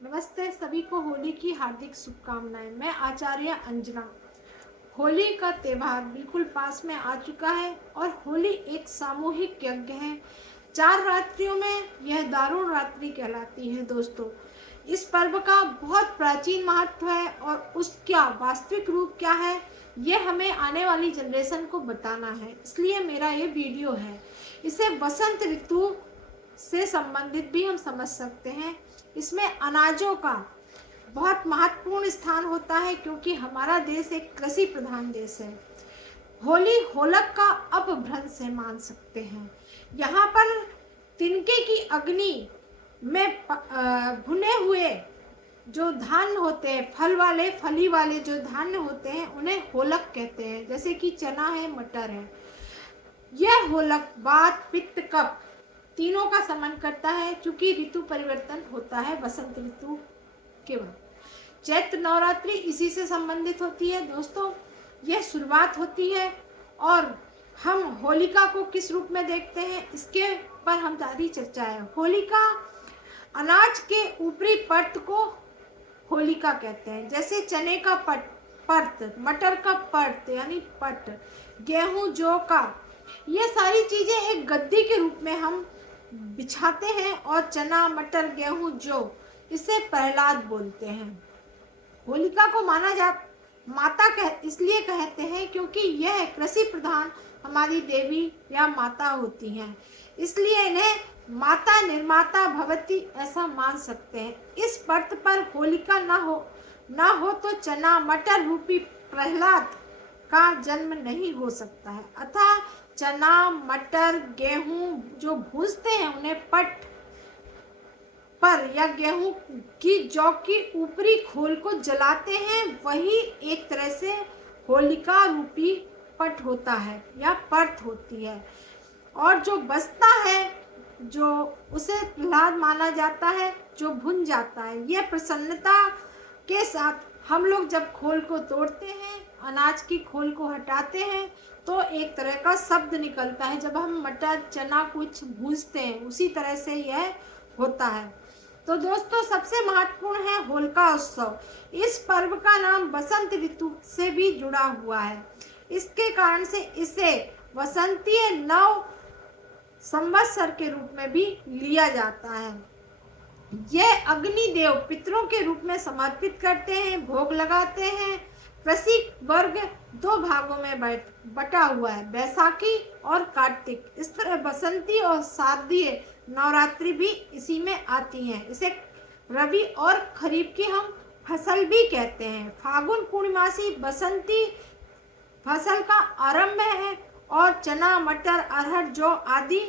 नमस्ते सभी को होली की हार्दिक शुभकामनाएं। मैं आचार्य अंजना। होली का त्यौहार बिल्कुल पास में आ चुका है और होली एक सामूहिक यज्ञ है। 4 रात्रियों में यह दारुण रात्रि कहलाती है। दोस्तों, इस पर्व का बहुत प्राचीन महत्व है और उसका वास्तविक रूप क्या है, ये हमें आने वाली जनरेशन को बताना है। इसलिए मेरा ये वीडियो है। इसे वसंत ऋतु से संबंधित भी हम समझ सकते हैं। इसमें अनाजों का बहुत महत्वपूर्ण स्थान होता है क्योंकि हमारा देश एक कृषि प्रधान देश है। होली होलक का अपभ्रंश से मान सकते हैं। यहाँ पर तिनके की अग्नि में भुने हुए जो धान्य होते हैं, फली वाले जो धान्य होते हैं, उन्हें होलक कहते हैं। जैसे कि चना है, मटर है। यह होलक वात पित्त कफ तीनों का समन करता है। चूंकि ऋतु परिवर्तन होता है वसंत ऋतु के बाद। चैत्र नवरात्रि इसी से संबंधित होती है। दोस्तों, यह शुरुआत होती है और हम होलिका को किस रूप में देखते हैं, इसके पर हम सारी चर्चा है। होलिका, अनाज के ऊपरी परत को होलिका कहते हैं। जैसे चने का परत, मटर का परत यानी पट, गेहूं जौ का, ये सारी चीजें एक गद्दी के रूप में हम बिछाते हैं। और चना मटर गेहूं जौ, इसे प्रहलाद बोलते हैं। होलिका को माता इसलिए कहते हैं क्योंकि यह कृषि प्रधान हमारी देवी या माता होती हैं। इसलिए इन्हें माता निर्माता भवती ऐसा मान सकते हैं। इस व्रत पर होलिका ना हो तो चना मटर रूपी प्रहलाद का जन्म नहीं हो सकता है। अतः चना मटर गेहूं जो भूनते हैं, उन्हें पट पर या गेहूं की जौ की ऊपरी खोल को जलाते हैं, वही एक तरह से होलिका रूपी पट होता है या परत होती है। और जो बचता है, जो उसे प्रहलाद माना जाता है, जो भुन जाता है। यह प्रसन्नता के साथ हम लोग जब खोल को तोड़ते हैं, अनाज की खोल को हटाते हैं, तो एक तरह का शब्द निकलता है। जब हम मटर चना कुछ भूनते हैं, उसी तरह से यह होता है। तो दोस्तों, सबसे महत्वपूर्ण है होलिका उत्सव। इस पर्व का नाम बसंत ऋतु से भी जुड़ा हुआ है। इसके कारण से इसे वसंतीय नव संवत्सर के रूप में भी लिया जाता है। यह अग्निदेव पितरों के रूप में समर्पित करते हैं, भोग लगाते हैं। कृषि वर्ग 2 भागों में बटा हुआ है, बैसाखी और कार्तिक। इस तरह बसंती और शारदीय नवरात्रि भी इसी में आती हैं। इसे रबी और खरीफ की हम फसल भी कहते हैं। फागुन पूर्णिमासी बसंती फसल का आरंभ है और चना मटर अरहर जौ आदि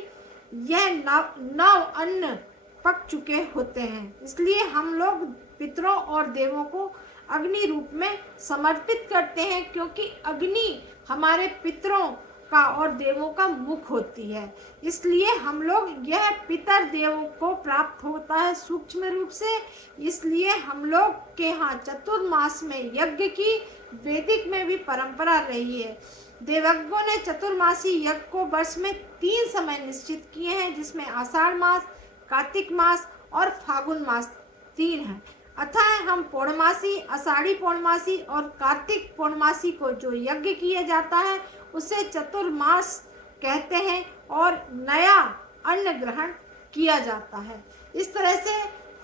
यह नव अन्न पक चुके होते हैं। इसलिए हम लोग पितरों और देवों को अग्नि रूप में समर्पित करते हैं, क्योंकि अग्नि हमारे पितरों का और देवों का मुख होती है। इसलिए हम लोग यह पितर देवों को प्राप्त होता है सूक्ष्म रूप से। इसलिए हम लोग के यहाँ चतुर्मास में यज्ञ की वैदिक में भी परंपरा रही है। देवज्ञों ने चतुर्मासी यज्ञ को वर्ष में 3 समय निश्चित किए हैं, जिसमें आषाढ़ मास, कार्तिक मास और फागुन मास 3 हैं। अतः हम पौर्णमासी, आषाढ़ी पौर्णमासी और कार्तिक पौर्णमासी को जो यज्ञ किया जाता है, उसे चतुर्मास कहते हैं और नया अन्न ग्रहण किया जाता है। इस तरह से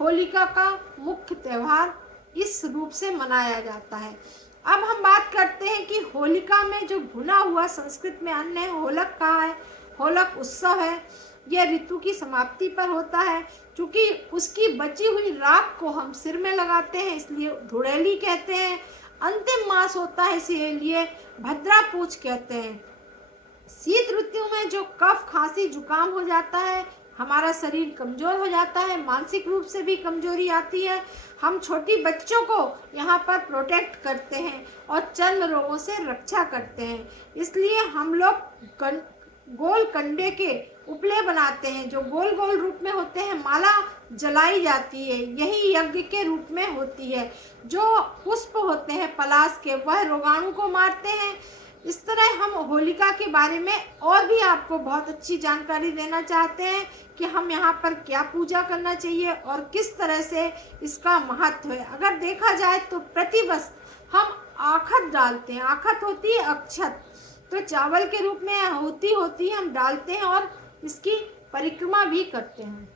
होलिका का मुख्य त्यौहार इस रूप से मनाया जाता है। अब हम बात करते हैं कि होलिका में जो भुना हुआ संस्कृत में अन्न है, होलक कहा है। होलक उत्सव है, यह ऋतु की समाप्ति पर होता है। क्योंकि उसकी बची हुई राख को हम सिर में लगाते हैं, इसलिए धुड़ेली कहते हैं। अंतिम मास होता है, इसलिए भद्रा पूछ कहते हैं। शीत ऋतु में जो कफ खांसी जुकाम हो जाता है, हमारा शरीर कमजोर हो जाता है, मानसिक रूप से भी कमजोरी आती है। हम छोटी बच्चों को यहाँ पर प्रोटेक्ट करते हैं और चर्म रोगों से रक्षा करते हैं। इसलिए हम लोग गोल कंडे के उपले बनाते हैं, जो गोल गोल रूप में होते हैं। माला जलाई जाती है, यही यज्ञ के रूप में होती है। जो पुष्प होते हैं पलाश के, वह रोगाणु को मारते हैं। इस तरह हम होलिका के बारे में और भी आपको बहुत अच्छी जानकारी देना चाहते हैं कि हम यहाँ पर क्या पूजा करना चाहिए और किस तरह से इसका महत्व है। अगर देखा जाए तो प्रतिवर्ष हम आखत डालते हैं। आखत होती है अक्षत, तो चावल के रूप में होती हम डालते हैं और इसकी परिक्रमा भी करते हैं।